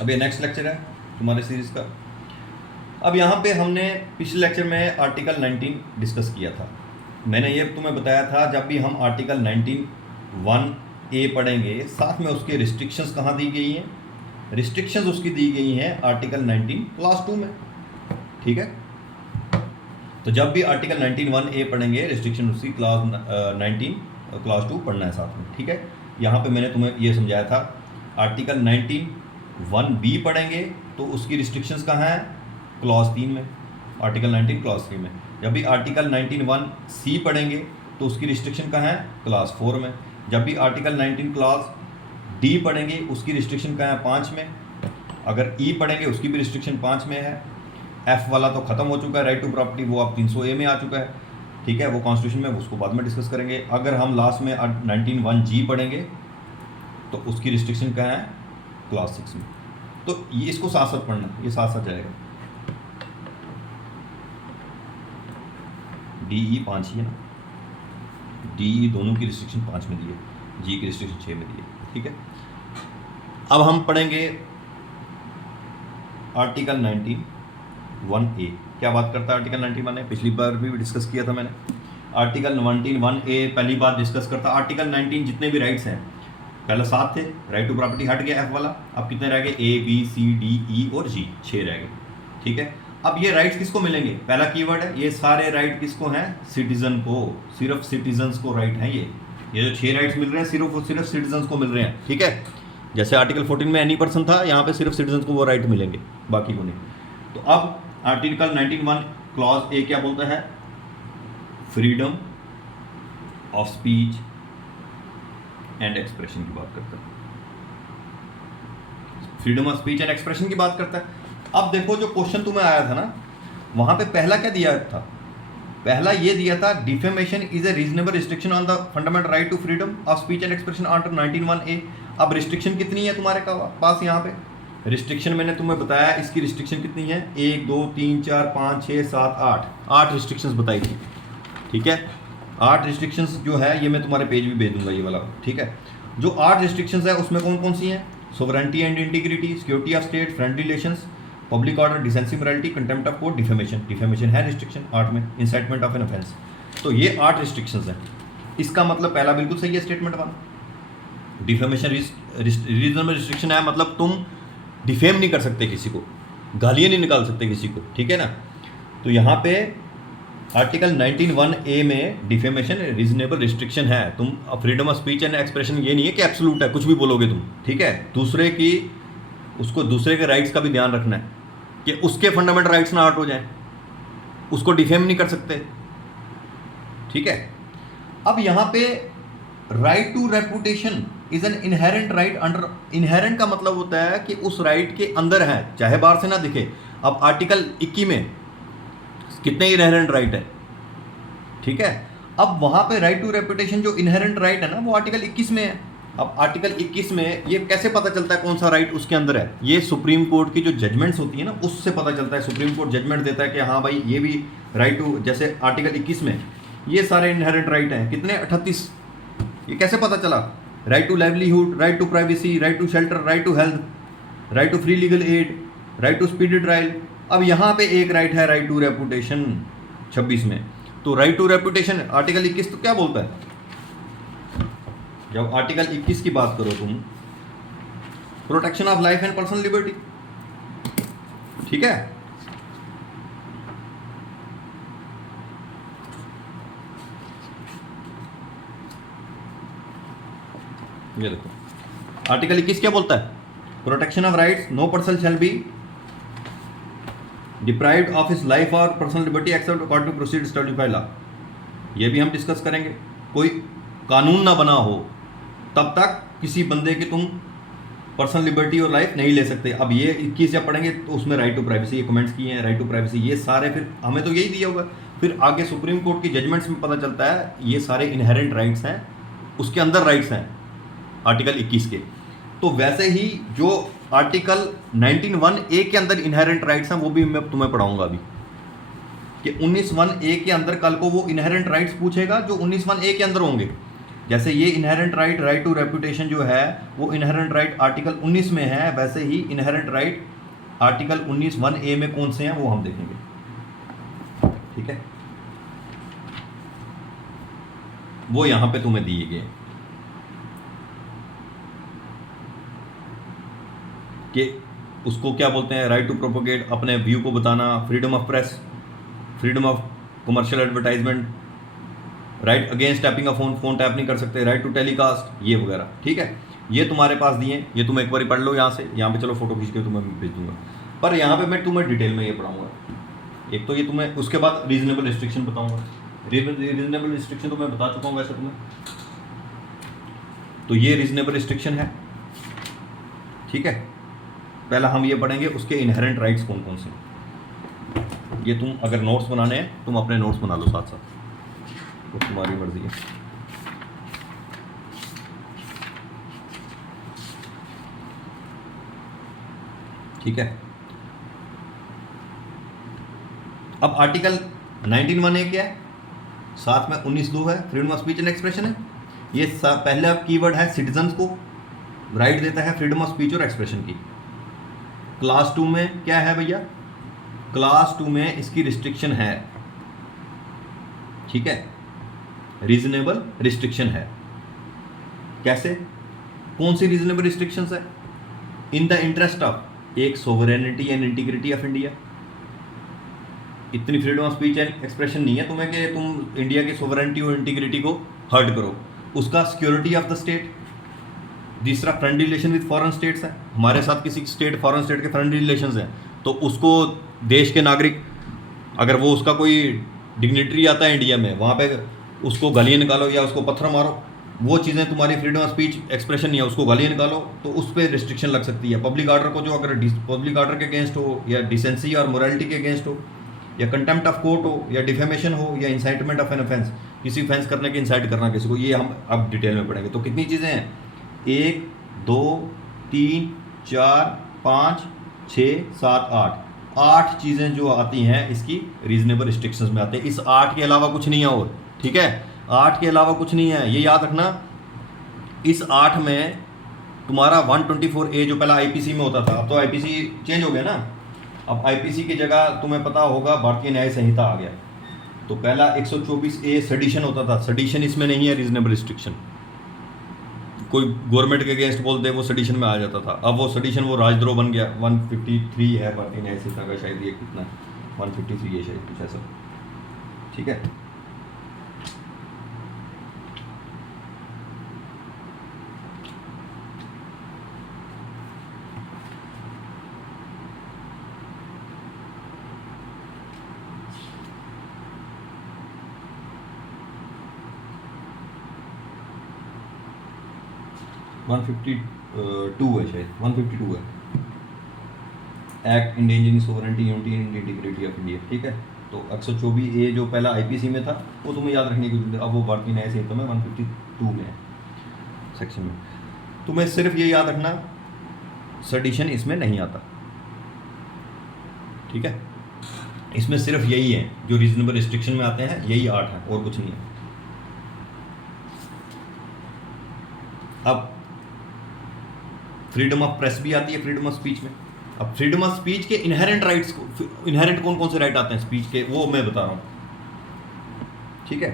अब ये next lecture है तुम्हारे सीरीज़ का। अब यहाँ पे हमने पिछले लेक्चर में आर्टिकल 19 डिस्कस किया था। मैंने ये तुम्हें बताया था जब भी हम आर्टिकल 19(1)(a) पढ़ेंगे, साथ में उसके रिस्ट्रिक्शंस कहाँ दी गई हैं, रिस्ट्रिक्शंस उसकी दी गई हैं आर्टिकल 19 क्लास 2 में। ठीक है, तो जब भी आर्टिकल 19(1)(a) पढ़ेंगे, रिस्ट्रिक्शन उसकी क्लास 19 क्लास 2 पढ़ना है साथ में। ठीक है, यहाँ पे मैंने तुम्हें ये समझाया था आर्टिकल 19(1)(b) पढ़ेंगे तो उसकी रिस्ट्रिक्शंस कहाँ हैं, क्लॉज 3 में, आर्टिकल 19 क्लॉज 3 में। जब भी आर्टिकल 19(1)(c) पढ़ेंगे तो उसकी रिस्ट्रिक्शन कहाँ है, क्लास 4 में। जब भी आर्टिकल 19 क्लॉज d पढ़ेंगे उसकी रिस्ट्रिक्शन कहाँ है, 5 में। अगर e पढ़ेंगे उसकी भी रिस्ट्रिक्शन 5 में है। f वाला तो ख़त्म हो चुका है, राइट टू प्रॉपर्टी, वो अब 300A में आ चुका है। ठीक है, वो कॉन्स्टिट्यूशन में, उसको बाद में डिस्कस करेंगे। अगर हम लास्ट में 19(1)(g) पढ़ेंगे तो उसकी रिस्ट्रिक्शन कहाँ है, क्लास 6 में। तो ये इसको साथ साथ पढ़ना, ये साथ साथ जाएगा। DE 5 ही है ना, DE दोनों की रिस्ट्रिक्शन 5 में दी है, G की रिस्ट्रिक्शन 6 में दी है। ठीक है, अब हम पढ़ेंगे आर्टिकल 19(1)(a). क्या बात करता है आर्टिकल 19(1)(a)? पिछली बार भी डिस्कस किया था मैंने। आर्टिकल 19(1)(a) पहली बार डिस्कस करता। आर्टिकल 19 जितने भी राइट्स हैं, पहले 7 थे, राइट टू प्रॉपर्टी हट गया F वाला, अब कितने रह गए, A B C D E और G, 6 रह गए। ठीक है, अब ये राइट्स किसको मिलेंगे, पहला कीवर्ड है, ये सारे राइट किसको हैं, सिटीजन को, सिर्फ सिटीजन्स को राइट हैं ये जो 6 राइट्स मिल रहे हैं सिर्फ सिटीजन्स को मिल रहे हैं। ठीक है, जैसे आर्टिकल 14 में एनी पर्सन था, यहाँ पे सिर्फ सिटीजन्स को वो राइट मिलेंगे, बाकी को नहीं। तो अब आर्टिकल 19(1) क्लॉज ए क्या बोलता है, freedom of speech and expression की बात करता है, freedom of speech and expression की बात करता है। अब देखो जो क्वेश्चन तुम्हें आया था ना, वहां पे पहला क्या दिया था, पहला ये दिया था defamation is a reasonable restriction on the fundamental right to freedom of speech and expression under 19(1)(a). अब रिस्ट्रिक्शन कितनी है तुम्हारे पास, यहाँ पे रिस्ट्रिक्शन मैंने तुम्हें बताया, इसकी रिस्ट्रिक्शन कितनी है, 1 2 3 4 5 6 7 8 रिस्ट्रिक्शंस बताई थी। ठीक है, 8 रिस्ट्रिक्शंस जो है ये मैं तुम्हारे पेज भी भेज दूंगा ये वाला। ठीक है, जो 8 रिस्ट्रिक्शंस है उसमें कौन कौन सी हैं, sovereignty and integrity, security of state, friendly relations, public order, decency morality, contempt of court, defamation है रिस्ट्रिक्शन 8 में, इंसाइटमेंट ऑफ एन ऑफेंस। तो ये 8 रिस्ट्रिक्शंस हैं। इसका मतलब पहला बिल्कुल सही है, स्टेटमेंट 1। डिफेमेशन रीजनेबल रिस्ट्रिक्शन है, मतलब तुम डिफेम नहीं कर सकते किसी को, गालियाँ नहीं निकाल सकते किसी को। ठीक है ना, तो यहाँ पे आर्टिकल 19(1)(a) में डिफेमेशन रीजनेबल रिस्ट्रिक्शन है। तुम freedom of speech and expression ये नहीं है कि एब्सोल्यूट है, कुछ भी बोलोगे तुम। ठीक है, दूसरे के राइट्स का भी ध्यान रखना है कि उसके फंडामेंटल राइट्स ना हर्ट हो जाएं, उसको डिफेम नहीं कर सकते। ठीक है, अब यहाँ पे right to reputation is an inherent right under, inherent का मतलब होता है कि उस राइट के अंदर है, चाहे बाहर से ना दिखे। अब आर्टिकल 21 में कितने इनहेरेंट राइट है। ठीक है, अब वहां पे राइट टू रेपुटेशन जो इनहेरेंट राइट है ना, वो आर्टिकल 21 में है। अब आर्टिकल 21 में ये कैसे पता चलता है कौन सा राइट उसके अंदर है, ये सुप्रीम कोर्ट की जो जजमेंट्स होती है ना उससे पता चलता है। सुप्रीम कोर्ट जजमेंट देता है कि हाँ भाई ये भी राइट टू, जैसे आर्टिकल 21 में ये सारे इनहेरेंट राइट हैं, कितने 38। ये कैसे पता चला, right to livelihood, right to privacy, right to shelter, right to health, right to free legal aid, right to speedy trial. अब यहाँ पे एक राइट है राइट टू रेपुटेशन 26 में। तो राइट टू रेपुटेशन आर्टिकल 21 तो क्या बोलता है, जब आर्टिकल 21 की बात करो तुम, protection of life and personal liberty. ठीक है, ये देखो आर्टिकल 21 क्या बोलता है, protection of rights, no person shall be deprived of his life और personal liberty except according to proceed statute by law. ये भी हम डिस्कस करेंगे। कोई कानून ना बना हो तब तक किसी बंदे की तुम पर्सनल लिबर्टी और लाइफ नहीं ले सकते। अब ये 21 जब पढ़ेंगे तो उसमें राइट टू प्राइवेसी, ये कमेंट्स किए हैं, राइट टू प्राइवेसी, ये सारे फिर हमें तो यही दिया होगा, फिर आगे सुप्रीम कोर्ट की जजमेंट्स में पता चलता है ये सारे इनहेरेंट राइट्स हैं, उसके अंदर राइट्स हैं आर्टिकल 21 के। तो वैसे ही जो आर्टिकल 19(1)(a) के अंदर इनहेरेंट राइट्स हैं वो भी मैं तुम्हें पढ़ाऊंगा अभी, कि 19(1)(a) के अंदर कल को वो इनहेरेंट राइट्स पूछेगा जो 19(1)(a) के अंदर होंगे। जैसे ये inherent right, right to reputation जो है वो इनहेरेंट राइट आर्टिकल 19 में है, वैसे ही इनहेरेंट राइट आर्टिकल 19 1A में कौन से हैं वो हम देखेंगे। ठीक है, वो यहां पे तुम्हें दिए गए कि उसको क्या बोलते हैं, राइट टू प्रोपोगेट, अपने व्यू को बताना, freedom of press, freedom of commercial advertisement, right against tapping of phone, phone tap नहीं कर सकते, राइट टू टेलीकास्ट, ये वगैरह। ठीक है, ये तुम्हारे पास दिए, ये तुम एक बार पढ़ लो यहाँ से, यहाँ पे चलो फोटो खींच के तुम्हें भेज दूंगा, पर यहाँ पे मैं तुम्हें डिटेल में ये पढ़ाऊंगा। एक तो ये तुम्हें, उसके बाद रीजनेबल रिस्ट्रिक्शन बताऊंगा। रीजनेबल रिस्ट्रिक्शन तो मैं बता चुका हूँ वैसे तुम्हें, तो ये रीजनेबल रिस्ट्रिक्शन है। ठीक है, पहला हम ये पढ़ेंगे उसके इनहेरेंट राइट्स कौन कौन से। ये तुम अगर नोट्स बनाने हैं तुम अपने नोट्स बना लो साथ साथ, तो तुम्हारी मर्जी है। ठीक है, अब आर्टिकल 19(1)(a) क्या है, साथ में 19(2) है, freedom of speech and expression है। ये पहला कीवर्ड है सिटीजन्स को राइट देता है फ्रीडम ऑफ स्पीच और एक्सप्रेशन की। क्लास 2 में क्या है भैया, क्लास 2 में इसकी रिस्ट्रिक्शन है। ठीक है, रीजनेबल रिस्ट्रिक्शन है। कैसे, कौन सी रीजनेबल रिस्ट्रिक्शंस है, इन द इंटरेस्ट ऑफ एक sovereignty and integrity of India. इतनी freedom of speech and expression नहीं है तुम्हें कि तुम इंडिया की सोवरेनिटी और इंटीग्रिटी को हर्ट करो। उसका सिक्योरिटी ऑफ द स्टेट। दूसरा friendly relation with foreign states है, हमारे साथ किसी स्टेट, फॉरेन स्टेट के फ्रेंडली रिलेशंस हैं, तो उसको देश के नागरिक, अगर वो उसका कोई डिग्निटरी आता है इंडिया में, वहाँ पे उसको गालियाँ निकालो या उसको पत्थर मारो, वो चीज़ें तुम्हारी फ्रीडम ऑफ स्पीच एक्सप्रेशन नहीं है, उसको गालियाँ निकालो तो उस पर रिस्ट्रिक्शन लग सकती है। पब्लिक ऑर्डर को जो, अगर पब्लिक ऑर्डर के अगेंस्ट हो, या डिसेंसी और मोरालिटी के अगेंस्ट हो, या कंटेम्प्ट ऑफ कोर्ट हो, या डिफेमेशन हो, या इंसाइटमेंट ऑफ एन ऑफेंस, किसी ऑफेंस करने के इंसाइट करना किसी को, ये हम अब डिटेल में पढ़ेंगे। तो कितनी चीज़ें हैं, 1 2 3 4 5 6 7 8 चीज़ें जो आती हैं इसकी रीजनेबल रिस्ट्रिक्शंस में आते हैं। इस 8 के अलावा कुछ नहीं है और। ठीक है, 8 के अलावा कुछ नहीं है, ये याद रखना। इस 8 में तुम्हारा 124A जो पहला आईपीसी में होता था, अब तो आईपीसी चेंज हो गया ना, अब आईपीसी की जगह तुम्हें पता होगा भारतीय न्याय संहिता आ गया। तो पहला 124A सेडिशन होता था, सेडिशन इसमें नहीं है रीजनेबल रिस्ट्रिक्शन। कोई गवर्नमेंट के अगेंस्ट बोलते वो सेडिशन में आ जाता था, अब वो सेडिशन वो राजद्रोह बन गया। 153 है भारतीय न्याय संहिता का, शायद ये कितना 153 है शायद, कुछ ऐसा। ठीक है, वन 152 है शायद, 152 है, act endangering sovereignty, unity and integrity of India. ठीक है, तो 124A जो पहला आईपीसी में था वो तुम्हें याद रखने की जरूरत है, अब वो भारतीय न्याय संहिता में 152 में है सेक्शन में। तुम्हें सिर्फ ये याद रखना सेडिशन इसमें नहीं आता। ठीक है, इसमें सिर्फ यही है जो रीजनेबल रिस्ट्रिक्शन में आते हैं, यही 8 है और कुछ नहीं है। अब फ्रीडम ऑफ प्रेस भी आती है फ्रीडम ऑफ स्पीच में। अब फ्रीडम ऑफ स्पीच के इनहेरेंट राइट्स, इनहेरेंट कौन कौन से राइट आते हैं स्पीच के, वो मैं बता रहा हूं। ठीक है,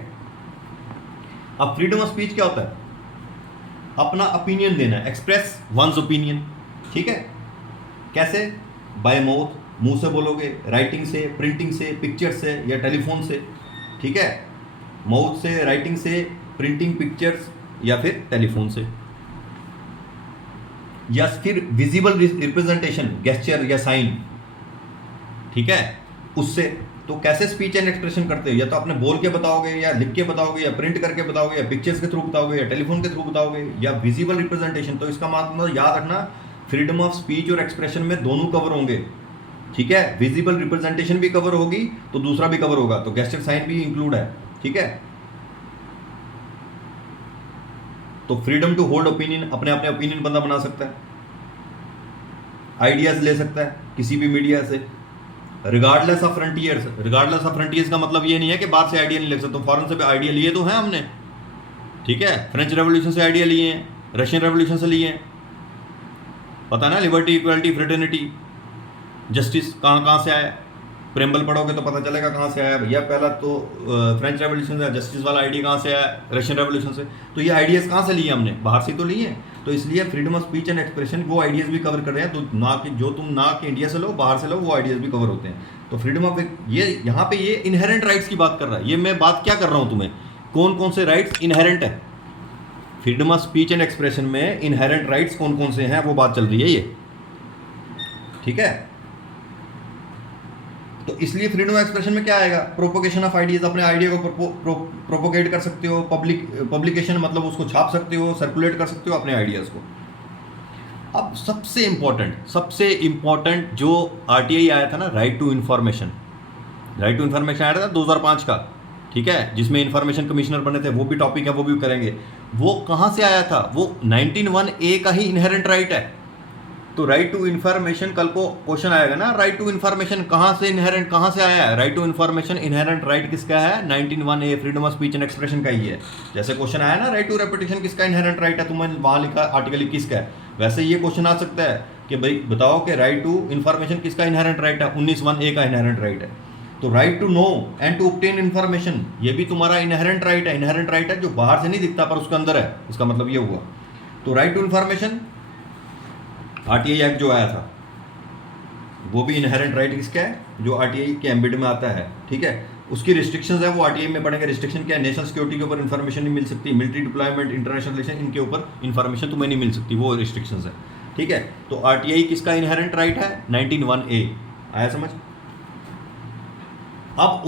अब फ्रीडम ऑफ स्पीच क्या होता है, अपना ओपिनियन देना, एक्सप्रेस वंस ओपिनियन। ठीक है, कैसे, बाय माउथ, मुंह से बोलोगे, राइटिंग से, प्रिंटिंग से, पिक्चर से, या टेलीफोन से। ठीक है, माउथ से, राइटिंग से, प्रिंटिंग, पिक्चर्स, या फिर टेलीफोन से, या फिर विजिबल रिप्रेजेंटेशन, गेस्चर या साइन। ठीक है, उससे। तो कैसे स्पीच एंड एक्सप्रेशन करते हो, या तो अपने बोल के बताओगे, या लिख के बताओगे, या प्रिंट करके बताओगे, या पिक्चर्स के थ्रू बताओगे, या टेलीफोन के थ्रू बताओगे, या विजिबल रिप्रेजेंटेशन। तो इसका मतलब याद रखना, फ्रीडम ऑफ स्पीच और एक्सप्रेशन में दोनों कवर होंगे। ठीक है, विजिबल रिप्रेजेंटेशन भी कवर होगी तो दूसरा भी कवर होगा, तो गेस्चर साइन भी इंक्लूड है। ठीक है, तो फ्रीडम टू होल्ड ओपिनियन, अपने अपने ओपिनियन बंदा बना सकता है, आइडियाज ले सकता है किसी भी मीडिया से, regardless of frontiers. Regardless of frontiers का मतलब ये नहीं है कि बाहर से आइडिया नहीं ले सकते, फॉरेन से भी आइडिया लिए तो हैं हमने। ठीक है, फ्रेंच रेवोल्यूशन से आइडिया लिए हैं, रशियन रेवोल्यूशन से लिए हैं, पता ना, लिबर्टी, इक्वलिटी, फ्रेटर्निटी, जस्टिस कहाँ कहाँ से आया, प्रेम्बल पढ़ोगे तो पता चलेगा कहाँ से आया भैया। पहला तो फ्रेंच रेवोल्यूशन से, जस्टिस वाला आइडिया कहाँ से आया, रशियन रेवोल्यूशन से। तो ये आइडियाज़ कहाँ से लिए हमने, बाहर से तो लिए हैं। तो इसलिए freedom of speech and expression वो आइडियाज़ भी कवर कर रहे हैं। तो ना कि जो तुम ना कि इंडिया से लो, बाहर से लो, वो आइडियाज़ भी कवर होते हैं। तो फ्रीडम ऑफ, ये यहाँ पे ये इनहेरेंट राइट्स की बात कर रहा है। ये मैं बात क्या कर रहा हूँ तुम्हें, कौन कौन से राइट्स इनहेरेंट है freedom of speech and expression में, इनहेरेंट राइट्स कौन कौन से हैं वो बात चल रही है ये, ठीक है। तो इसलिए फ्रीडम ऑफ एक्सप्रेशन में क्या आएगा, प्रोपोगेशन ऑफ आइडियाज, अपने आइडिया को प्रोपोगेट कर सकते हो, पब्लिकेशन मतलब उसको छाप सकते हो, सर्कुलेट कर सकते हो अपने आइडियाज़ को। अब सबसे इंपॉर्टेंट जो आरटीआई आया था ना, राइट टू इन्फॉर्मेशन आया था 2005 का, ठीक है, जिसमें इन्फॉर्मेशन कमिश्नर बने थे, वो भी टॉपिक है, वो भी करेंगे। वो कहाँ से आया था, वो 19(1)(a) का ही इनहेरेंट राइट है। तो राइट टू इन्फॉर्मेशन, कल को क्वेश्चन आएगा ना, राइट टू इन्फॉर्मेशन कहाँ से इनहेरेंट, कहाँ से आया है, right to information inherent right किसका है, 19(1)(a) freedom of speech and expression का ही है। जैसे क्वेश्चन आया ना, राइट टू रेपुटेशन किसका इनहेरेंट राइट है, तुमने वहाँ लिखा आर्टिकल 21 का है, वैसे ये क्वेश्चन आ सकता है कि भाई बताओ कि राइट टू इन्फॉर्मेशन किसका इनहेरेंट राइट है, 19(1)(a) का इनहेरेंट राइट है। तो right to know and to obtain information, ये भी तुम्हारा इनहेरेंट राइट है। इनहेरेंट राइट है जो बाहर से नहीं दिखता पर उसके अंदर है, इसका मतलब ये हुआ। तो right to information RTI act जो आया था, वो भी इनहेरेंट राइट किसका है, जो आरटीआई के एम्बिट में आता है, ठीक है। उसकी रिस्ट्रिक्शंस है, वो आरटीआई में पढ़ेंगे। रिस्ट्रिक्शन क्या है, नेशनल सिक्योरिटी के ऊपर इन्फॉर्मेशन नहीं मिल सकती, मिलिट्री डिप्लॉयमेंट, इंटरनेशनल रिलेशन, इनके ऊपर इन्फॉर्मेशन तुम्हें नहीं मिल सकती, वो रिस्ट्रिक्शंस है, ठीक है। तो आरटीआई किसका इनहेरेंट राइट है, 19(1)(a) आया समझ। अब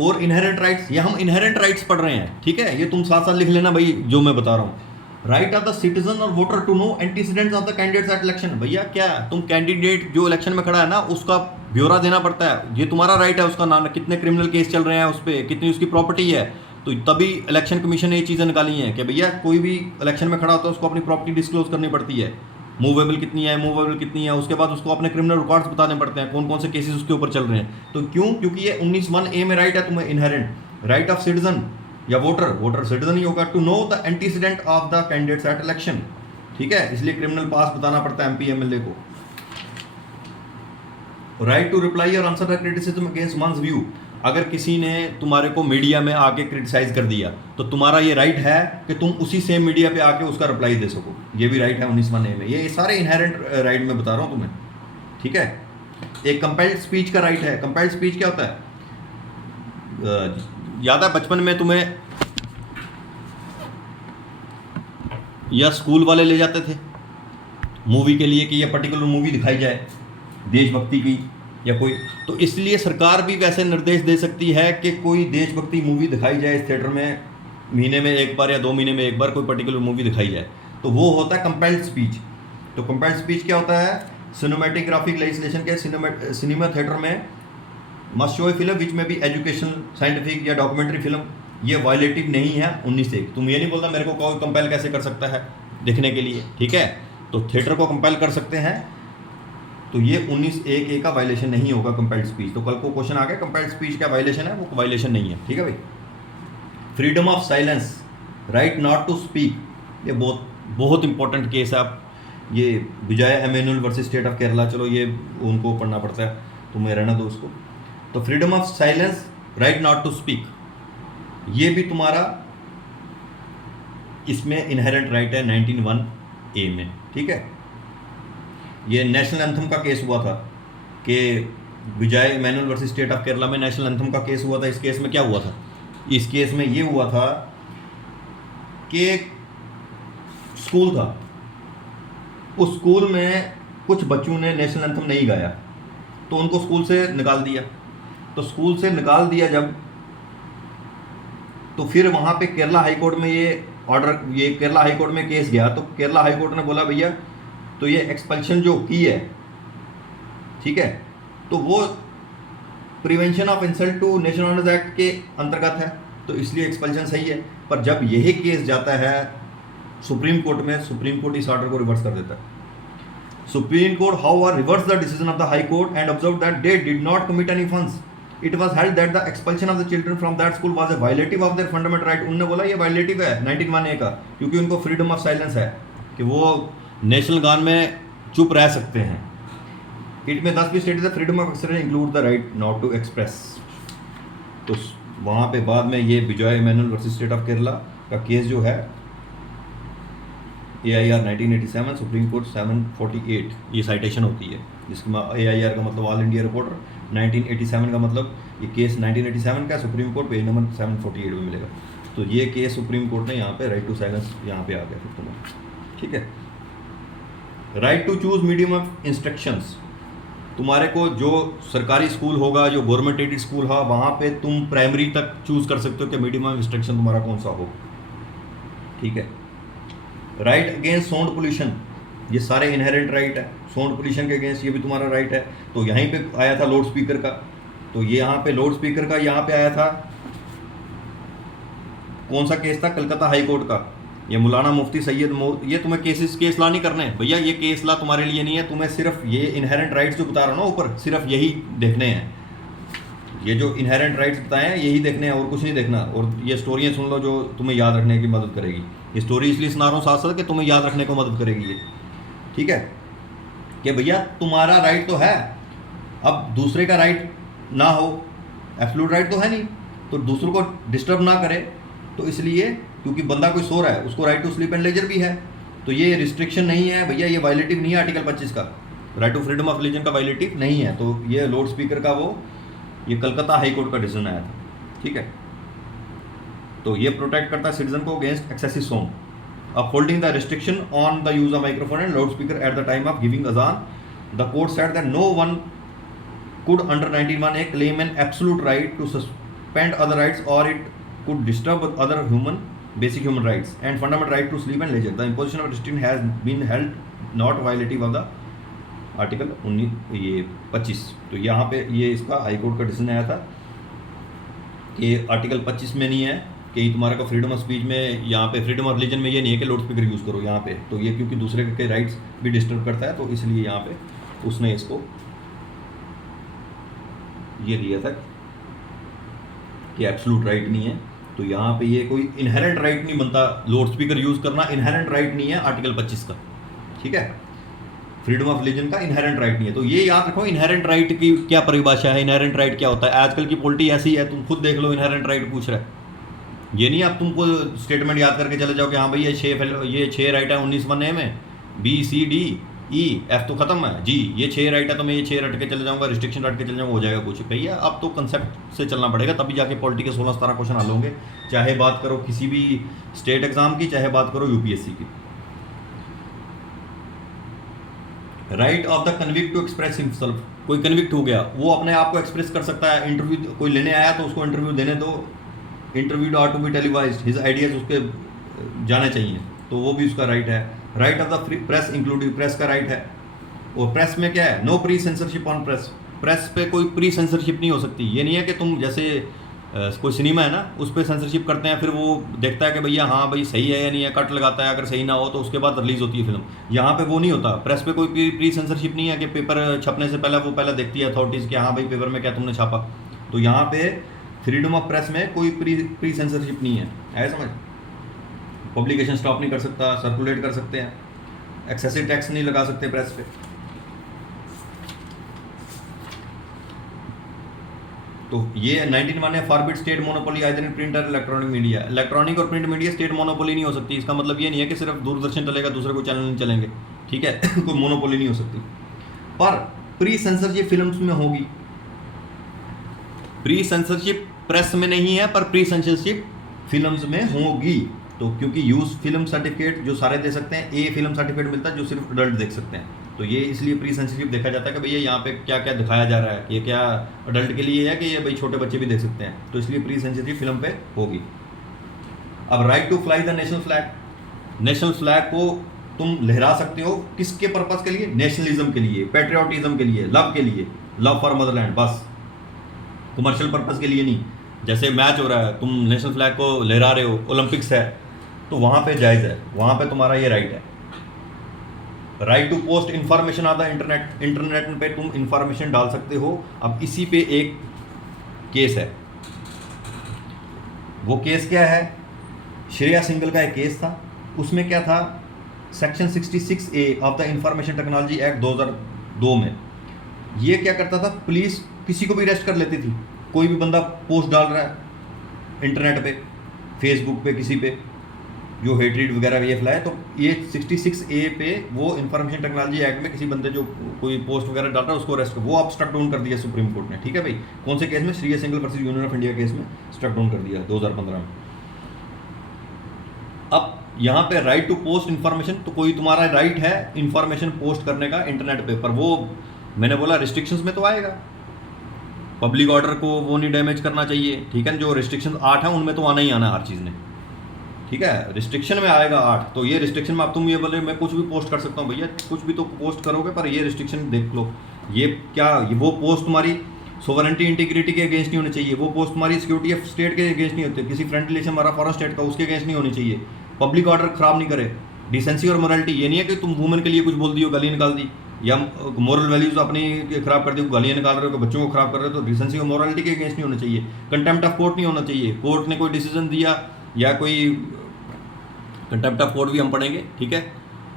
और इनहेरेंट राइट्स, ये हम इनहेरेंट राइट्स पढ़ रहे हैं, ठीक है, ये तुम साथ साथ लिख लेना भाई जो मैं बता रहा हूँ। राइट ऑफ द सिटीजन और voter to know antecedents of the candidates at election. भैया क्या तुम कैंडिडेट जो इलेक्शन में खड़ा है ना, उसका ब्यौरा देना पड़ता है, ये तुम्हारा राइट है उसका नाम, कितने क्रिमिनल केस चल रहे हैं उस पर, कितनी उसकी प्रॉपर्टी है। तो तभी इलेक्शन कमीशन ने ये चीज़ें निकाली हैं कि भैया कोई भी इलेक्शन में खड़ा होता है उसको अपनी प्रॉपर्टी डिस्क्लोज करनी पड़ती है, मूवेबल कितनी है, मूवेबल कितनी है, उसके बाद उसको अपने क्रिमिनल रिकॉर्ड्स बताने पड़ते हैं, कौन कौन से केसेस उसके ऊपर चल रहे हैं। तो क्यों, क्योंकि ये 19(1)(a) में राइट है तुम्हें इनहेरेंट। राइट ऑफ सिटीजन या वोटर सिटीजन ही होगा, to know the antecedent of the candidates at election, ठीक है, इसलिए क्रिमिनल पास बताना पड़ता है एमपी एमएलए को। राइट टू रिप्लाई और answer the criticism against one's view, अगर किसी ने तुम्हारे को मीडिया में आके क्रिटिसाइज कर दिया तो तुम्हारा ये राइट है कि तुम उसी सेम मीडिया पे आके उसका रिप्लाई दे सको, ये भी राइट है 19(1)(a) में। ये सारे इनहेरेंट राइट में बता रहा हूँ तुम्हें, ठीक है। एक कंपेल्ड स्पीच का राइट है। कंपेल्ड स्पीच क्या होता है, याद है बचपन में तुम्हें या स्कूल वाले ले जाते थे मूवी के लिए कि ये पर्टिकुलर मूवी दिखाई जाए देशभक्ति की या कोई, तो इसलिए सरकार भी वैसे निर्देश दे सकती है कि कोई देशभक्ति मूवी दिखाई जाए इस थिएटर में, महीने में एक बार या 2 महीने में एक बार कोई पर्टिकुलर मूवी दिखाई जाए, तो वो होता है कंपेल्ड स्पीच। तो कंपेल्ड स्पीच क्या होता है, सिनेमेटोग्राफिक लेजिस्लेशन के सिनेमा थिएटर में must show A film which में भी एजुकेशन, साइंटिफिक या डॉक्यूमेंट्री फिल्म, ये वायलेटिव नहीं है 19(1). तुम ये नहीं बोलता मेरे को कोई कंपेल कैसे कर सकता है देखने के लिए, ठीक है, तो थिएटर को कंपेल कर सकते हैं, तो ये 19(1)(a) का वायलेशन नहीं होगा कंपेल्ड स्पीच। तो कल को क्वेश्चन आ गया कंपेल्ड स्पीच क्या वायलेशन है, वो वायलेशन नहीं है, ठीक है भाई। Freedom of silence, right not to speak, ये बहुत इंपॉर्टेंट केस है। आप ये Vijay Emmanuel versus state of Kerala, चलो ये उनको पढ़ना पड़ता है, तुम्हें रहना दो उसको। तो freedom of silence, right not to speak, ये भी तुम्हारा इसमें इनहेरेंट राइट है 19(1)(a) में, ठीक है। ये नेशनल एंथम का केस हुआ था कि Vijay Emmanuel versus state of Kerala में नेशनल एंथम का केस हुआ था। इस केस में क्या हुआ था, इस केस में ये हुआ था कि स्कूल था, उस स्कूल में कुछ बच्चों ने नेशनल एंथम नहीं गाया तो उनको स्कूल से निकाल दिया। तो स्कूल से निकाल दिया जब, तो फिर वहाँ पे केरला हाई कोर्ट में ये ऑर्डर, ये केरला हाई कोर्ट में केस गया, तो केरला हाई कोर्ट ने बोला भैया तो ये एक्सपल्शन जो की है, ठीक है, तो वो prevention of insult to national honours act के अंतर्गत है, तो इसलिए एक्सपल्शन सही है। पर जब यही केस जाता है सुप्रीम कोर्ट में, सुप्रीम कोर्ट इस ऑर्डर को रिवर्स कर देता है। Supreme Court however reverse the decision of the High Court and observe that they did not commit any offence. It was held that the expulsion of the children from that school was a violative of their fundamental right. उन्होंने बोला ये violative है 19(1)(a) का, क्योंकि उनको freedom of silence है कि वो नेशनल गान में चुप रह सकते हैं। इट में 10 भी state the freedom of expression include the right not to express. तो वहाँ पे बाद में ये Vijay Emmanuel versus state of Kerala का केस जो है AIR 1987 सुप्रीम कोर्ट 748 ये साइटेशन होती है, जिसमें AIR का मतलब ऑल इंडिया रिपोर्टर, 1987 का मतलब ये केस 1987 का सुप्रीम कोर्ट पेज नंबर 748 में मिलेगा। तो ये केस सुप्रीम कोर्ट ने यहाँ पे राइट टू साइलेंस यहाँ पे आ गया फिर तुम्हारा, ठीक है। Right to choose medium of instructions, तुम्हारे को जो सरकारी स्कूल होगा, जो गवर्नमेंट एडेड स्कूल होगा, वहाँ पे तुम प्राइमरी तक चूज कर सकते हो कि मीडियम ऑफ इंस्ट्रक्शन तुम्हारा कौन सा हो, ठीक है। राइट अगेंस्ट साउंड पोल्यूशन, ये सारे इनहेरेंट राइट है। साउंड पोल्यूशन के अगेंस्ट ये भी तुम्हारा राइट है। तो यहीं पे आया था लाउड स्पीकर का, तो ये यहाँ पे लाउड स्पीकर का यहाँ पे आया था, कौन सा केस था, कलकत्ता हाई कोर्ट का। ये मौलाना मुफ्ती सैयद ये तुम्हें केस ला नहीं करने भैया, ये केस ला तुम्हारे लिए नहीं है, तुम्हें सिर्फ ये इनहेरेंट राइट्स जो बता रहा हूँ ना ऊपर, सिर्फ यही देखने हैं। ये जो इनहेरेंट राइट्स बताए हैं यही देखने हैं और कुछ नहीं देखना। और ये स्टोरियाँ सुन लो जो तुम्हें याद रखने की मदद करेगी। ये स्टोरी इसलिए सुना रहा हूँ साथ साथ कि तुम्हें याद रखने को मदद करेगी ये, ठीक है। कि भैया तुम्हारा राइट तो है, अब दूसरे का राइट ना हो, एब्सोल्यूट राइट तो है नहीं, तो दूसरों को डिस्टर्ब ना करे, तो इसलिए क्योंकि बंदा कोई सो रहा है उसको right to sleep and leisure भी है, तो ये रिस्ट्रिक्शन नहीं है भैया, ये वायलेटिव नहीं है आर्टिकल 25 का, right to freedom of religion का वायलेटिव नहीं है। तो ये लाउड स्पीकर का वो ये कलकत्ता हाई कोर्ट का डिसीजन आया था, ठीक है। तो ये प्रोटेक्ट करता है सिटीजन को against excessive sound, upholding the restriction on the use of microphone and loudspeaker at the time of giving अजान। The court said that no one could under 19(1)(a) claim an absolute right to suspend other rights or it could disturb other basic human rights and fundamental right to sleep and leisure. The imposition of restriction has been held not violative of the article 25। तो यहाँ पे ये इसका high Court का decision आया था कि article 25 में नहीं है कि तुम्हारे को फ्रीडम ऑफ स्पीच में, यहाँ पे फ्रीडम ऑफ रिलीजन में ये नहीं है कि लाउड स्पीकर यूज़ करो यहाँ पे, तो ये क्योंकि दूसरे के राइट्स भी डिस्टर्ब करता है, तो इसलिए यहाँ पे उसने इसको ये दिया था कि एब्सोल्यूट राइट नहीं है। तो यहाँ पे ये कोई इनहेरेंट राइट नहीं बनता, लाउड स्पीकर यूज़ करना इनहेरेंट राइट नहीं है आर्टिकल 25 का, ठीक है। फ्रीडम ऑफ रिलीजन का इनहेरेंट राइट नहीं है। तो ये याद रखो इनहेरेंट राइट की क्या परिभाषा है, इनहेरेंट राइट क्या होता है। आजकल की पॉलिटी ऐसी है, तुम खुद देख लो, इनहेरेंट राइट पूछ रहा है, ये नहीं आप तुमको स्टेटमेंट याद करके चले जाओ कि हाँ भाई ये 6 राइट है 19(1)(a) में, B-C-D-E-F तो खत्म है जी, ये 6 राइट है तो मैं ये 6 रट के चले जाऊंगा, रिस्ट्रिक्शन रट के चले जाऊंगा, हो जाएगा कुछ। भैया अब तो कंसेप्ट से चलना पड़ेगा, तभी जाके पॉलिटी के 16-17 क्वेश्चन हल होंगे, चाहे बात करो किसी भी स्टेट एग्जाम की, चाहे बात करो UPSC की। Right of the convict to express himself, कोई कन्विक्ट हो गया वो अपने आप को एक्सप्रेस कर सकता है। इंटरव्यू कोई लेने आया तो उसको इंटरव्यू देने दो, interview are to be televised, his ideas उसके जाने चाहिए, तो वो भी उसका राइट है। Right of the press including press का राइट है। और प्रेस में क्या है, no pre censorship on press, press पे कोई प्री सेंसरशिप नहीं हो सकती। ये नहीं है कि तुम जैसे कोई सिनेमा है ना, उस पर सेंसरशिप करते हैं, फिर वो देखता है कि भैया हाँ भाई सही है या नहीं है, कट लगाता है, अगर सही ना हो तो उसके बाद रिलीज़ होती है फिल्म। यहाँ पे वो नहीं होता, प्रेस पे कोई प्री सेंसरशिप नहीं है कि पेपर छपने से पहले वो पहले देखती है अथॉरिटीज़ कि हाँ भाई पेपर में क्या तुमने छापा। तो यहाँ पे फ्रीडम ऑफ प्रेस में कोई प्री सेंसरशिप नहीं है, ऐसा समझ। पब्लिकेशन स्टॉप नहीं कर सकता, सर्कुलेट कर सकते हैं, एक्सेसिव टैक्स नहीं लगा सकते प्रेस पे। तो ये 19(1) है, forbid state monopoly either in print और इलेक्ट्रॉनिक मीडिया। इलेक्ट्रॉनिक और प्रिंट मीडिया स्टेट मोनोपोली नहीं हो सकती। इसका मतलब ये नहीं है कि सिर्फ दूरदर्शन चलेगा, दूसरे कोई चैनल नहीं चलेंगे, ठीक है। कोई मोनोपोली नहीं हो सकती। पर प्री सेंसरशिप फिल्म्स में होगी। प्री सेंसरशिप प्रेस में नहीं है, पर प्री सेंसरशिप फिल्म्स में होगी। तो क्योंकि यूज फिल्म सर्टिफिकेट जो सारे दे सकते हैं, ए फिल्म सर्टिफिकेट मिलता है जो सिर्फ अडल्ट देख सकते हैं। तो ये इसलिए प्री सेंसरशिप देखा जाता है कि भैया यहाँ पे क्या क्या दिखाया जा रहा है, ये क्या अडल्ट के लिए है कि ये भाई छोटे बच्चे भी देख सकते हैं, तो इसलिए प्री सेंसरशिप फिल्म पे होगी। अब right to fly the national flag, national flag को तुम लहरा सकते हो किसके पर्पज के लिए, नेशनलिज्म के लिए, पेट्रियोटिज्म के लिए, लव के लिए, लव फॉर मदरलैंड, बस कमर्शियल पर्पज के लिए नहीं। जैसे मैच हो रहा है, तुम नेशनल फ्लैग को लहरा रहे हो, ओलंपिक्स है, तो वहाँ पे जायज़ है, वहाँ पे तुम्हारा ये राइट है। Right to post information on the internet, internet पे तुम इंफॉर्मेशन डाल सकते हो। अब इसी पे एक केस है। वो केस क्या है? श्रेया सिंघल का एक केस था, उसमें क्या था, section 66A of the information technology act 2002 में ये क्या करता था, पुलिस किसी को भी अरेस्ट कर लेती थी। कोई भी बंदा पोस्ट डाल रहा है इंटरनेट पे, फेसबुक पे, किसी पे जो हेटरीड वगैरह ये फैलाए, तो ये 66A पे वो इंफॉर्मेशन टेक्नोलॉजी एक्ट में किसी बंदे जो कोई पोस्ट वगैरह डाल रहा है उसको अरेस्ट कर, वो अब स्ट्रक डाउन कर दिया सुप्रीम कोर्ट ने। ठीक है भाई, कौन से केस में? Shreya Singhal versus union of India case में स्ट्रक डाउन कर दिया 2015 में। अब यहाँ पे राइट टू पोस्ट इन्फॉर्मेशन, तो कोई तुम्हारा राइट है इन्फॉर्मेशन पोस्ट करने का इंटरनेट पे, पर वो मैंने बोला रिस्ट्रिक्शंस में तो आएगा। पब्लिक ऑर्डर को वो नहीं डैमेज करना चाहिए, ठीक है। जो रिस्ट्रिक्शन 8 है उनमें तो आना ही आना हर चीज़ ने, ठीक है। रिस्ट्रिक्शन में आएगा 8, तो ये रिस्ट्रिक्शन में अब तुम ये बोले मैं कुछ भी पोस्ट कर सकता हूँ, भैया कुछ भी तो पोस्ट करोगे, पर ये रिस्ट्रिक्शन देख लो। ये क्या, ये वो पोस्ट तुम्हारी सोवरेंटी इंटीग्रिटी के अगेंस्ट नहीं होनी चाहिए, वो पोस्ट तुम्हारी सिक्योरिटी ऑफ स्टेट के अगेंस्ट नहीं होती, किसी फ्रंट रिलेशन हमारा फॉरेन स्टेट का उसके अगेंस्ट नहीं होनी चाहिए, पब्लिक ऑर्डर खराब नहीं करे, डिसेंसी और मोरालिटी। ये नहीं है कि तुम वुमेन के लिए कुछ बोल दी हो, गाली निकाल दी, या मोरल वैल्यूज अपनी खराब कर दी, गालियाँ निकाल रहे हो, बच्चों को खराब कर रहे हो, तो डिसेंसी और मोरालिटी के अगेंस्ट नहीं होना चाहिए। कंटेम्प्ट ऑफ कोर्ट नहीं होना चाहिए, कोर्ट ने कोई डिसीजन दिया या कोई कंटेम्प्ट ऑफ कोर्ट भी हम पढ़ेंगे, ठीक है।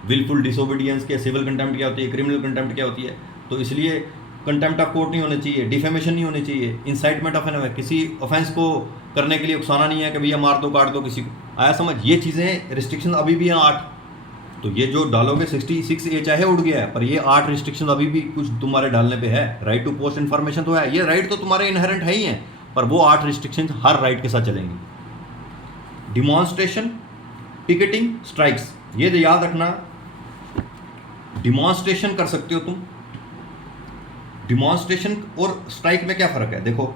विलफुल डिसोबीडियंस के सिविल कंटेम्प्ट क्या होती है, क्रिमिनल कंटेम्प्ट क्या होती है, तो इसलिए कंटेम्प्ट ऑफ कोर्ट नहीं होना चाहिए, डिफेमेशन नहीं होनी चाहिए, इंसाइटमेंट ऑफ एन, किसी ऑफेंस को करने के लिए उकसाना नहीं है कि भैया मार दो काट दो किसी को, आया समझ। ये चीज़ें रिस्ट्रिक्शन अभी भी हैं 8, तो ये जो डालोगे 66A चाहे उड़ गया है, पर ये 8 रिस्ट्रिक्शन अभी भी कुछ तुम्हारे डालने पे है। राइट टू पोस्ट इन्फॉर्मेशन तो है, ये राइट तो तुम्हारे इनहेरेंट है ही हैं, पर वो 8 रिस्ट्रिक्शन हर राइट के साथ चलेंगी। डिमॉन्स्ट्रेशन, पिकेटिंग, स्ट्राइक्स, ये तो याद रखना। डिमॉन्स्ट्रेशन कर सकते हो तुम, डिमॉन्स्ट्रेशन और स्ट्राइक में क्या फर्क है, देखो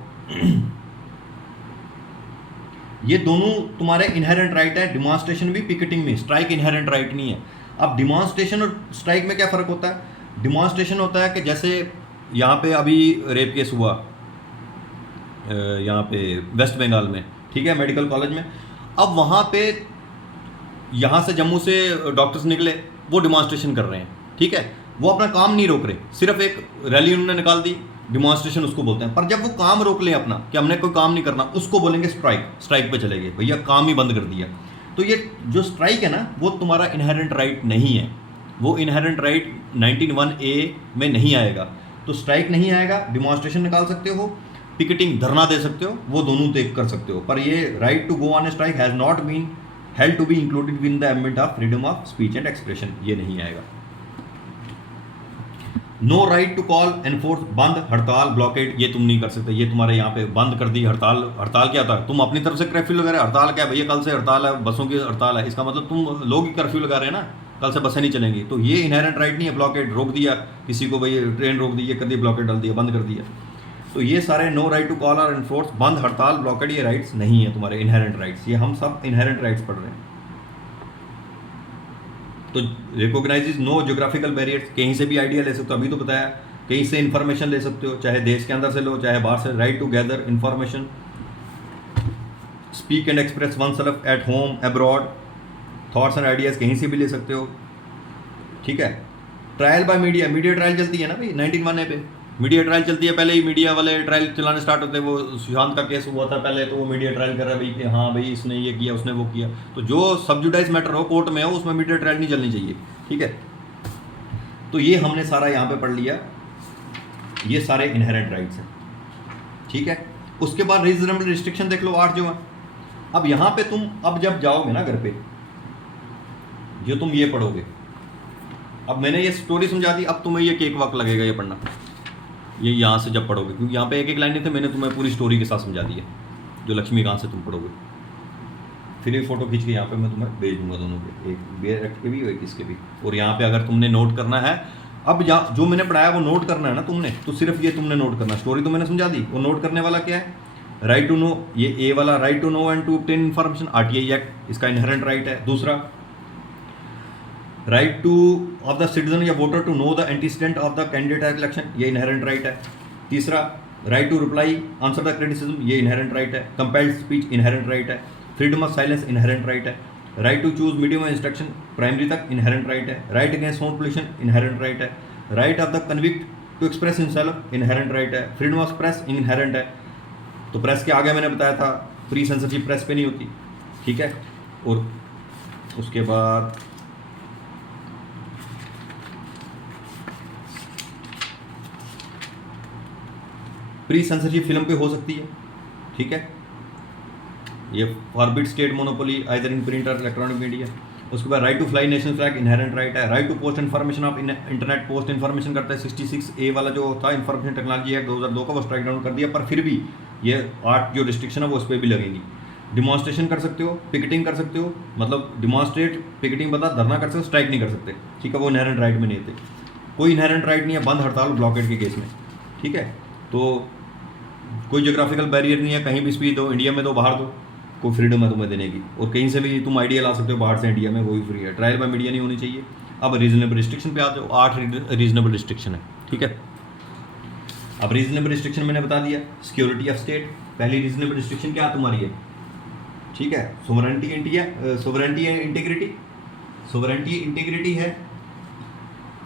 ये दोनों तुम्हारे इनहेरेंट राइट है, डिमॉन्स्ट्रेशन भी, पिकेटिंग में। स्ट्राइक इनहेरेंट राइट नहीं है। अब डिमॉन्स्ट्रेशन और स्ट्राइक में क्या फ़र्क होता है? डिमॉन्स्ट्रेशन होता है कि जैसे यहाँ पे अभी रेप केस हुआ यहाँ पे वेस्ट बंगाल में, ठीक है, मेडिकल कॉलेज में। अब वहाँ पे यहाँ से जम्मू से डॉक्टर्स निकले, वो डिमॉन्स्ट्रेशन कर रहे हैं, ठीक है, वो अपना काम नहीं रोक रहे, सिर्फ एक रैली उन्होंने निकाल दी, डिमॉन्स्ट्रेशन उसको बोलते हैं। पर जब वो काम रोक लें अपना कि हमने कोई काम नहीं करना, उसको बोलेंगे स्ट्राइक। स्ट्राइक पे चले गए, भैया काम ही बंद कर दिया। तो ये जो स्ट्राइक है ना, वो तुम्हारा इनहेरेंट राइट नहीं है, वो इनहेरेंट राइट 19(1)A में नहीं आएगा। तो स्ट्राइक नहीं आएगा, डिमॉन्स्ट्रेशन निकाल सकते हो, पिकेटिंग धरना दे सकते हो, वो दोनों तय कर सकते हो, पर ये right to go on a strike has not been held to be included with the ambit of freedom of speech and expression, ये नहीं आएगा। No right to call enforce, bandh, हड़ताल, ब्लॉकेड, ये तुम नहीं कर सकते। ये तुम्हारे यहाँ पे बंद कर दी हड़ताल। हड़ताल क्या था? तुम अपनी तरफ से कर्फ्यू लगा रहे, हड़ताल क्या है भैया, कल से हड़ताल है, बसों की हड़ताल है, इसका मतलब तुम लोग ही कर्फ्यू लगा रहे हैं ना, कल से बसें नहीं चलेंगी। तो ये इनहेरेंट राइट नहीं है। ब्लॉकेड, रोक दिया किसी को, भाई ट्रेन रोक दी, ये कर दी, ब्लॉकेड डाल दिया, बंद कर दिया। तो ये सारे नो राइट टू कॉल और एनफोर्स, बंद, हड़ताल, ब्लॉकेड, ये राइट्स नहीं है तुम्हारे इनहेरेंट राइट्स। ये हम सब इनहेरेंट राइट्स पढ़ रहे हैं। तो रिकॉग्नाइज नो ज्योग्राफिकल बैरियर्स, कहीं से भी आइडिया ले सकते हो, अभी तो बताया, कहीं से इन्फॉर्मेशन ले सकते हो, चाहे देश के अंदर से लो चाहे बाहर से। Right to gather information, speak and express oneself at home, abroad, thoughts and ideas कहीं से भी ले सकते हो, ठीक है। Trial by media, media trial चलती है ना भाई 19(1)A पे, मीडिया ट्रायल चलती है। पहले ही मीडिया वाले ट्रायल चलाने स्टार्ट होते हैं। वो सुशांत का केस हुआ था पहले, तो वो मीडिया ट्रायल कर रहा है भाई कि हाँ भाई इसने ये किया, उसने वो किया। तो जो सब्जुडाइज मैटर हो, कोर्ट में हो, उसमें मीडिया ट्रायल नहीं चलनी चाहिए, ठीक है। तो ये हमने सारा यहाँ पे पढ़ लिया, ये सारे इनहेरेंट राइट्स हैं, ठीक है। उसके बाद रीजनेबल रिस्ट्रिक्शन देख लो 8 जो है। अब यहाँ पे तुम अब जब जाओगे ना घर पे, जो तुम ये पढ़ोगे, अब मैंने ये स्टोरी समझा दी, अब तुम्हें ये केक वक्त लगेगा ये पढ़ना, ये यहाँ से जब पढ़ोगे, क्योंकि यहाँ पे एक एक लाइन नहीं थे, मैंने तुम्हें पूरी स्टोरी के साथ समझा दी है। जो लक्ष्मीकांत से तुम पढ़ोगे, फिर ये फोटो खींच के यहाँ पे मैं तुम्हें भेज दूंगा दोनों के, एक बेरक्ट के भी और एक इसके भी। और यहाँ पे अगर तुमने नोट करना है, अब जो मैंने पढ़ाया वो नोट करना है ना तुमने, तो सिर्फ ये तुमने नोट करना। स्टोरी तो मैंने समझा दी, वो नोट करने वाला क्या है? राइट टू नो, ये ए वाला, right to know and to obtain information, RTI act, इसका इनहेरेंट राइट है। दूसरा, right to of the citizen या voter to know the antecedent of the candidate at election, ये इनहेरेंट राइट है। तीसरा, right to reply answer the criticism, ये inherent right है। Compelled speech inherent right है। Freedom of silence inherent right है। Right to choose medium of instruction primary तक inherent right है। Right against home pollution inherent right है। Right of the convict to express himself inherent right है। Freedom of press inherent है। तो press के आगे मैंने बताया था प्री सेंसरशिप प्रेस पे नहीं होती, ठीक है। और उसके बाद प्री सेंसरशिप फिल्म पे हो सकती है, ठीक है। ये forbid state monopoly either in print और इलेक्ट्रॉनिक मीडिया। उसके बाद right to fly national flag inherent right है। Right to post information of internet post information करता है 66A वाला जो था इन्फॉर्मेशन टेक्नोलॉजी एक्ट 2002 का, वो स्ट्राइक डाउन कर दिया, पर फिर भी ये 8 जो रिस्ट्रिक्शन है वो उस पर भी लगेंगी। डिमॉन्स्ट्रेशन कर सकते हो, पिकेटिंग कर सकते हो, मतलब डिमॉन्स्ट्रेट पिकेटिंग बता धरना कर सकते हो, स्ट्राइक नहीं कर सकते, ठीक है, वो इनहेरेंट राइट में नहीं थे। कोई इनहेरेंट राइट नहीं है बंद हड़ताल ब्लॉकेट के केस में, ठीक है। तो कोई जोग्राफिकल बैरियर नहीं है, कहीं भी स्पीच दो, इंडिया में दो बाहर दो, कोई फ्रीडम है तुम्हें देने की, और कहीं से भी तुम आइडिया ला सकते हो बाहर से इंडिया में, वो भी फ्री है। ट्रायल बाय मीडिया नहीं होनी चाहिए। अब रीजनेबल रिस्ट्रिक्शन पे आते हो, 8 रीजनेबल रिस्ट्रिक्शन है, ठीक है। अब रीजनेबल रिस्ट्रिक्शन मैंने बता दिया, सिक्योरिटी ऑफ स्टेट। पहली रीजनेबल रिस्ट्रिक्शन क्या तुम्हारी है, ठीक है, sovereignty India, sovereignty integrity, sovereignty integrity है,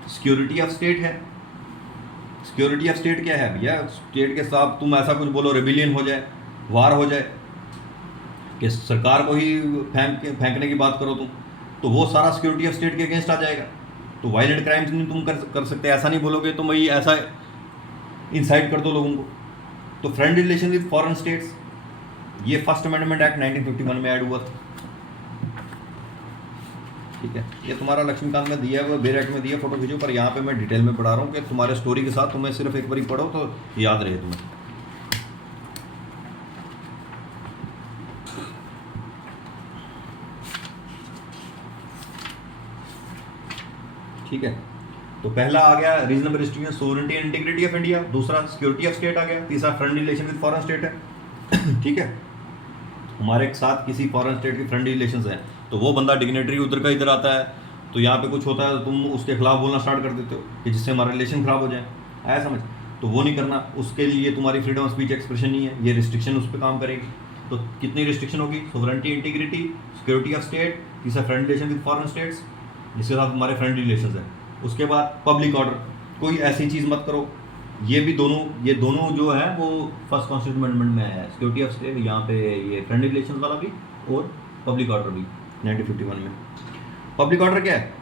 सिक्योरिटी ऑफ स्टेट है। सिक्योरिटी ऑफ स्टेट क्या है भैया, स्टेट के साथ तुम ऐसा कुछ बोलो रिबिलियन हो जाए, वार हो जाए, कि सरकार को ही फेंकने की बात करो तुम, तो वो सारा सिक्योरिटी ऑफ स्टेट के अगेंस्ट आ जाएगा। तो वायलेंट क्राइम्स नहीं तुम कर सकते, ऐसा नहीं बोलोगे तुम भाई ऐसा इंसाइट कर दो लोगों को। तो friend relation with foreign states, ये फर्स्ट अमेंडमेंट एक्ट 1951 में ऐड हुआ था, ठीक है। ये तुम्हारा लक्ष्मीकांत में दिया है, वो बेर एक्ट में दिया, फोटो खींचो, पर यहाँ पे मैं डिटेल में पढ़ा रहा हूँ कि तुम्हारे स्टोरी के साथ तुम्हें सिर्फ एक बार पढ़ो तो याद रहे तुम्हें। ठीक है, तो पहला आ गया reasonable restriction sovereignty and integrity of India, दूसरा सिक्योरिटी ऑफ स्टेट आ गया, तीसरा friend relation with foreign state है, ठीक है। हमारे साथ किसी फॉरेन स्टेट की फ्रेंड रिलेशंस हैं, तो वो बंदा डिग्नेटरी उधर का इधर आता है, तो यहाँ पे कुछ होता है तो तुम उसके खिलाफ बोलना स्टार्ट कर देते हो कि जिससे हमारा रिलेशन खराब हो जाए, आया समझ। तो वो नहीं करना, उसके लिए तुम्हारी फ्रीडम ऑफ स्पीच एक्सप्रेशन नहीं है, ये रिस्ट्रिक्शन उस पर काम करेगी। तो कितनी रिस्ट्रिक्शन होगी, sovereignty integrity, security of state, तीसरा friend relation with foreign states जिसके साथ हमारे फ्रेंड रिलेशन है। उसके बाद पब्लिक ऑर्डर, कोई ऐसी चीज़ मत करो, ये भी दोनों, ये दोनों जो है वो फर्स्ट कॉन्स्टिट्यूशन अमेंडमेंट में आया है, सिक्योरिटी ऑफ स्टेट यहाँ पे ये फ्रेंड रिलेशन वाला भी और पब्लिक ऑर्डर भी 1951 में। पब्लिक ऑर्डर क्या है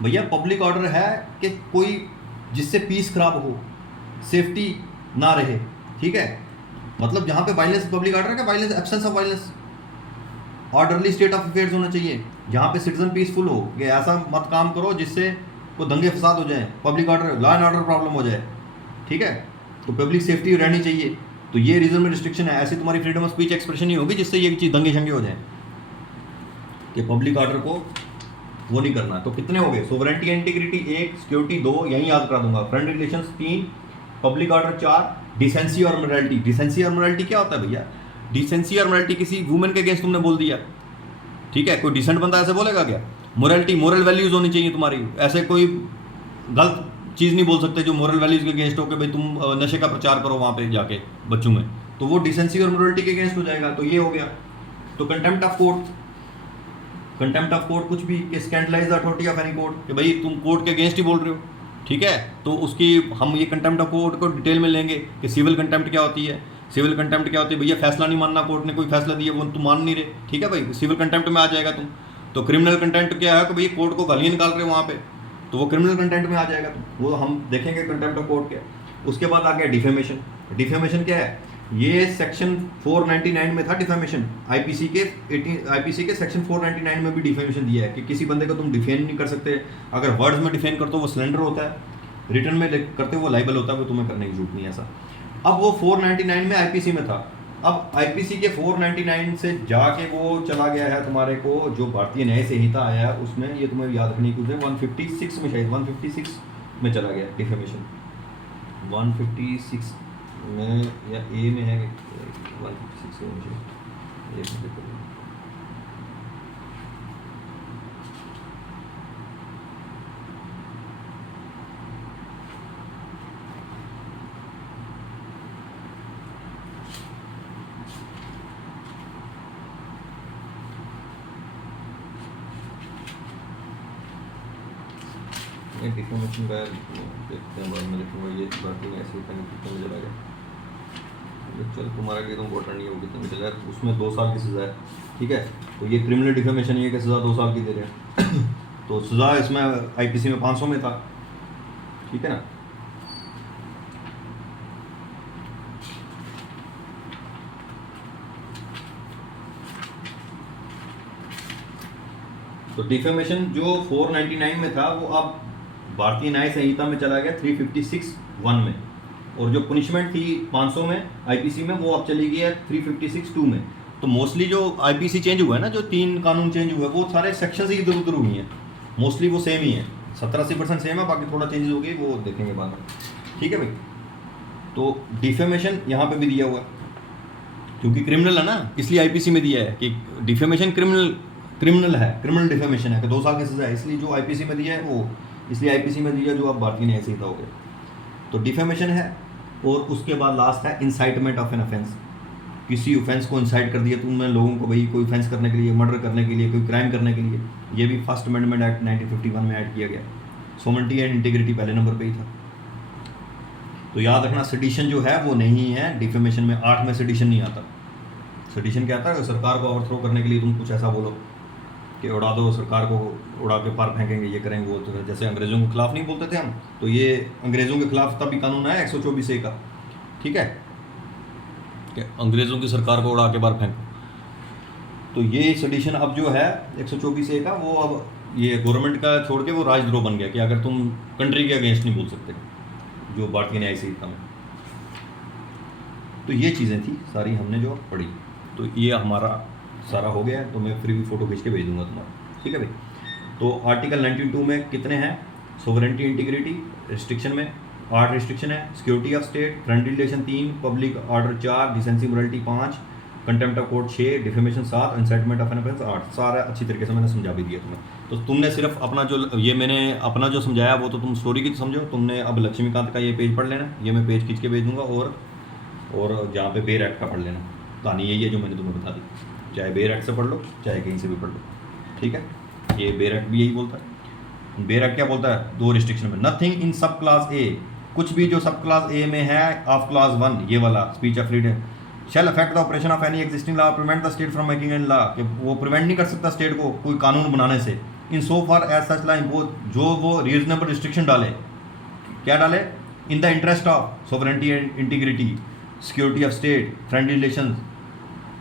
भैया, पब्लिक ऑर्डर है कि कोई जिससे पीस खराब हो, सेफ्टी ना रहे, ठीक है, मतलब जहाँ पे वायलेंस, पब्लिक ऑर्डर का violence, absence of violence, orderly state of affairs होना चाहिए, जहाँ पे सिटीजन पीसफुल हो, कि ऐसा मत काम करो जिससे को दंगे फसाद हो जाए, public order, law and order problem हो जाए, ठीक है। तो पब्लिक सेफ्टी रहनी चाहिए, तो ये रीजन में रिस्ट्रिक्शन है। ऐसी तुम्हारी फ्रीडम ऑफ स्पीच एक्सप्रेशन नहीं होगी जिससे ये चीज़ दंगे शंगे हो जाए, कि पब्लिक ऑर्डर को वो नहीं करना। तो कितने हो गए, सोवरेनिटी एंड इंटीग्रिटी 1, सिक्योरिटी 2, यहीं याद करा दूंगा, friend relations 3, public order 4, decency और मोरालिटी। डिसेंसी और मोरालिटी क्या होता है भैया, डिसेंसी और मोरालिटी किसी वुमेन के अगेंस्ट तुमने बोल दिया, ठीक है, कोई डिसेंट बंदा ऐसे बोलेगा क्या। मोरालिटी, मोरल वैल्यूज होनी चाहिए तुम्हारी, ऐसे कोई गलत चीज़ नहीं बोल सकते जो मोरल वैल्यूज के अगेंस्ट हो कि भाई तुम नशे का प्रचार करो वहाँ पे जाके बच्चों में, तो वो डिसेंसी और मोरालिटी के अगेंस्ट हो जाएगा। तो ये हो गया। तो contempt of court, contempt of court कुछ भी, कि scandalise the authority of any court, कि भाई तुम कोर्ट के अगेंस्ट ही बोल रहे हो, ठीक है। तो उसकी हम ये कंटेम्प्ट ऑफ कोर्ट को डिटेल में लेंगे कि सिविल कंटेम्प्ट क्या होती है। सिविल कंटेम्प्ट क्या होती है भैया, फैसला नहीं मानना, कोर्ट ने कोई फैसला दिया वो तुम मान नहीं रहे, ठीक है भाई, सिविल कंटेम्प्ट में आ जाएगा तुम। तो क्रिमिनल कंटेम्प्ट क्या है कि भाई कोर्ट को गालियाँ निकाल रहे हो वहाँ पे, तो वो क्रिमिनल कंटेम्प्ट में आ जाएगा तुम, वो हम देखेंगे कंटेम्प्ट ऑफ कोर्ट क्या। उसके बाद आ गया डिफेमेशन। डिफेमेशन क्या है, ये सेक्शन 499 में था डिफेमेशन, आईपीसी के सेक्शन 499 में भी डिफेमेशन दिया है कि किसी बंदे को तुम डिफेम नहीं कर सकते। अगर वर्ड्स में डिफेम करते हो वो सिलेंडर होता है, रिटर्न में करते हो वो लाइबल होता है, वो तुम्हें करने की जरूरत नहीं है ऐसा। अब वो 499 में आईपीसी में था, अब आईपीसी के 499 से जाके वो चला गया है तुम्हारे को जो भारतीय न्याय संहिता आया है उसमें, ये तुम्हें याद रखने की 156 में, शायद 156 में चला गया डिफेमेशन, 156 में या ए में है, 156 में मुझे डिफेमेशन का देखते हैं बाद में, देखूँगा ये बात नहीं ऐसे ही कितने में चला गया। चल तुम्हारा कि तुम वोटर नहीं होगी तो मिल जाए, उसमें 2 साल की सज़ा है, ठीक है। तो ये क्रिमिनल डिफेमेशन ये कि सज़ा 2 साल की दे रहे हैं तो सज़ा इसमें आईपीसी में 500 में था, ठीक है ना। तो डिफेमेशन जो 499 में था वो अब भारतीय न्याय संहिता में चला गया 356(1) में, और जो पनिशमेंट थी 500 में आईपीसी में वो अब चली गई है 356(2) में। तो मोस्टली जो आईपीसी चेंज हुआ है ना, जो 3 कानून चेंज हुए वो सारे सेक्शन ही इधर उधर हुई हैं, मोस्टली वो सेम ही है, 70-80% सेम है, बाकी थोड़ा चेंजेस हो गई वो देखेंगे बाद में, ठीक है भाई। तो डिफेमेशन यहाँ पे भी दिया हुआ है क्योंकि क्रिमिनल है ना, इसलिए आईपीसी में दिया है कि डिफेमेशन क्रिमिनल है, क्रिमिनल डिफेमेशन है कि 2 साल की सजा है, इसलिए जो आईपीसी में दिया है वो इसलिए आईपीसी में दिया जो अब भारतीय न्याय संहिता हो गया। तो डिफेमेशन है, और उसके बाद लास्ट है इंसाइटमेंट ऑफ एन ऑफेंस। किसी ऑफेंस को इंसाइट कर दिया तुमने लोगों को भाई कोई ऑफेंस करने के लिए, मर्डर करने के लिए, कोई क्राइम करने के लिए, ये भी फर्स्ट अमेंडमेंट एक्ट 1951 में ऐड किया गया। सोमनिटी एंड इंटीग्रिटी पहले नंबर पे ही था। तो याद रखना सेडिशन जो है वो नहीं है डिफेमेशन में, 8 में सेडिशन नहीं आता। सेडिशन क्या आता है, सरकार को ओवरथ्रो करने के लिए तुम कुछ ऐसा बोलो कि उड़ा दो, सरकार को उड़ा के पार फेंकेंगे, ये करेंगे वो, तो जैसे अंग्रेज़ों के खिलाफ नहीं बोलते थे हम, तो ये अंग्रेज़ों के खिलाफ तब भी कानून आया 124A का, ठीक है, कि अंग्रेज़ों की सरकार को उड़ा के बाहर फेंको। तो ये सेडिशन अब जो है 124A का, वो अब ये गवर्नमेंट का छोड़ के वो राजद्रोह बन गया कि अगर तुम कंट्री के अगेंस्ट नहीं बोल सकते, जो भारतीय न्याय संहिता में। तो ये चीज़ें थी सारी हमने जो पढ़ी। तो ये हमारा सारा हो गया है, तो मैं फिर भी फ़ोटो खींच के भेज दूंगा तुम्हारा, ठीक है भाई। तो आर्टिकल 92 में कितने हैं, सोवरेनिटी इंटीग्रिटी रिस्ट्रिक्शन में 8 रिस्ट्रिक्शन है, security of state, friendly relation 3, public order 4, decency morality 5, contempt of court 6, defamation 7, incitement of an offence 8। सारा अच्छी तरीके से मैंने समझा भी दिया तुम्हें। तो तुमने सिर्फ अपना जो ये मैंने अपना जो समझाया वो तो तुम स्टोरी की समझो, तुमने अब लक्ष्मीकांत का ये पेज पढ़ लेना, ये मैं पेज खींच के भेज दूंगा, और जहाँ पे बेर एक्ट का पढ़ लेना। कहानी यही है जो मैंने तुम्हें बता दी, चाहे बेर एक्ट से पढ़ लो चाहे कहीं से भी पढ़ लो, ठीक है। ये बेर एक्ट भी यही बोलता है। बेर एक्ट क्या बोलता है, 2 रिस्ट्रिक्शन में, नथिंग इन सब क्लास ए, कुछ भी जो सब क्लास ए में है ऑफ क्लास 1, ये वाला speech of freedom, shall affect the operation of any existing law, prevent the state from making an law, कि वो प्रिवेंट नहीं कर सकता स्टेट को कोई कानून बनाने से, in so far as such law impose, जो वो रीजनेबल रिस्ट्रिक्शन डाले, क्या डाले, in the interest of sovereignty and integrity, security of state, friendly relation,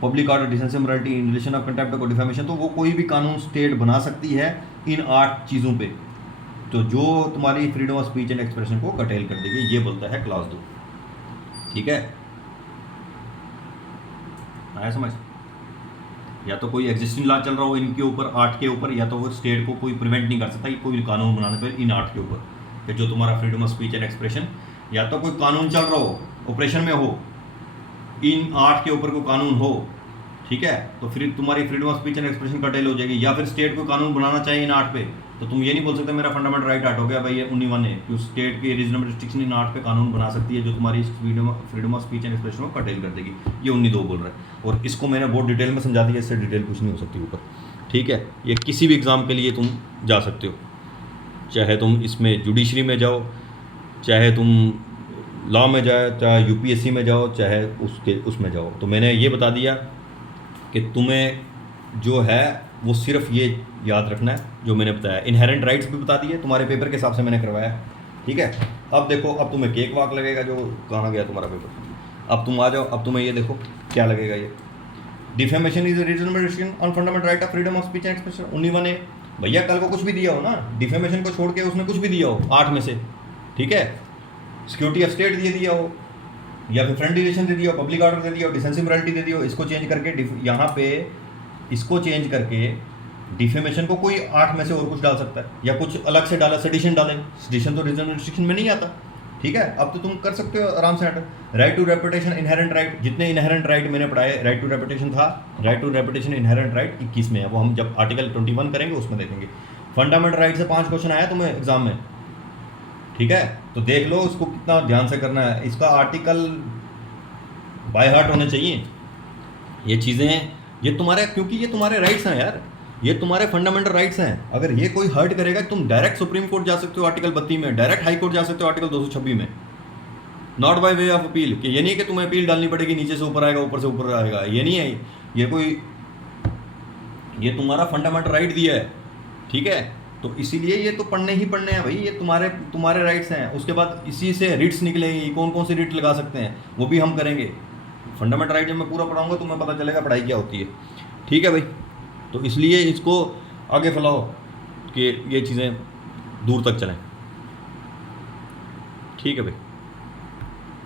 public order, decency morality, in relation of contempt of defamation. तो वो कोई भी कानून स्टेट बना सकती है इन 8 चीज़ों पे, तो जो तुम्हारी freedom of speech and expression को कटेल कर देगी, ये बोलता है क्लास 2, ठीक है। आया समझ, या तो कोई एग्जिस्टिंग लॉ चल रहा हो इनके ऊपर 8 के ऊपर, या तो वो स्टेट को कोई प्रिवेंट नहीं कर सकता कोई कानून बनाने पर इन 8 के ऊपर, कि जो तुम्हारा freedom of speech and expression, या तो कोई कानून चल रहा हो ऑपरेशन में हो, इन 8 के ऊपर कोई कानून हो, ठीक है, तो फिर तुम्हारी freedom of speech and expression कटेल हो जाएगी। या फिर स्टेट को कानून बनाना चाहिए इन 8 पे, तो तुम ये नहीं बोल सकते मेरा फंडामेंटल राइट 8 हो गया भाई, ये 19(1) है, कि स्टेट की रीजनेबल रिस्ट्रिक्शन इन 8 पे कानून बना सकती है जो तुम्हारी freedom of speech and expression को कटेल कर देगी। ये 19(2) बोल रहा है, और इसको मैंने बहुत डिटेल में समझा दिया, इससे डिटेल कुछ नहीं हो सकती ऊपर, ठीक है। ये किसी भी एग्ज़ाम के लिए तुम जा सकते हो, चाहे तुम इसमें जुडिशरी में जाओ, चाहे तुम लॉ में जाओ, चाहे यूपीएससी में जाओ, चाहे उसमें जाओ। तो मैंने ये बता दिया कि तुम्हें जो है वो सिर्फ ये याद रखना है जो मैंने बताया। इनहेरेंट राइट्स भी बता दिए, तुम्हारे पेपर के हिसाब से मैंने करवाया, ठीक है। अब देखो, अब तुम्हें केक वाक लगेगा, जो कहाँ गया तुम्हारा पेपर, अब तुम आ जाओ, अब तुम्हें ये देखो क्या लगेगा, ये defamation is reasonable restriction on fundamental right of freedom of speech and expression 19(1)(a)। भैया कल को कुछ भी दिया हो ना, डिफेमेशन को छोड़ के उसने कुछ भी दिया हो 8 में से, ठीक है, सिक्योरिटी ऑफ स्टेट दे दिया हो, या फिर फ्रेंडली रिलेशन दे दिया हो, पब्लिक ऑर्डर दे दिया हो, डिसेंसी मोरालिटी दे दिया हो, इसको चेंज करके यहाँ पे इसको चेंज करके डिफेमेशन को कोई 8 में से और कुछ डाल सकता है, या कुछ अलग से डाला, सेडिशन डालें, सेडिशन तो रीजनेबल रिस्ट्रिक्शन में नहीं आता, ठीक है। अब तो तुम कर सकते हो आराम से। Right to reputation, inherent right, जितने इनहेरेंट राइट मैंने पढ़ाए, राइट टू रेपुटेशन था, right to reputation inherent right 21 में है, वो हम जब आर्टिकल 21 करेंगे उसमें देखेंगे। फंडामेंटल राइट से 5 क्वेश्चन आया तुम्हें एग्जाम में, ठीक है, तो देख लो इसको कितना ध्यान से करना है, इसका आर्टिकल बाय हार्ट होने चाहिए ये चीज़ें, ये तुम्हारे, क्योंकि ये तुम्हारे राइट्स हैं यार, ये तुम्हारे फंडामेंटल राइट्स हैं। अगर ये कोई हर्ट करेगा तुम डायरेक्ट सुप्रीम कोर्ट जा सकते हो आर्टिकल 32 में, डायरेक्ट हाई कोर्ट जा सकते हो आर्टिकल 226 में, not by way of appeal, कि ये नहीं कि तुम्हें अपील डालनी पड़ेगी, नीचे से ऊपर आएगा ऊपर से ऊपर आएगा, ये नहीं है। ये कोई, ये तुम्हारा फंडामेंटल राइट दिया है, ठीक है। तो इसीलिए ये तो पढ़ने ही पढ़ने हैं भाई, ये तुम्हारे राइट्स हैं। उसके बाद इसी से रिट्स निकलेंगी, कौन कौन से रिट लगा सकते हैं वो भी हम करेंगे। फंडामेंटल राइट जब मैं पूरा पढ़ाऊंगा तो तुम्हें पता चलेगा पढ़ाई क्या होती है, ठीक है भाई। तो इसलिए इसको आगे फैलाओ कि ये चीज़ें दूर तक चलें, ठीक है भाई।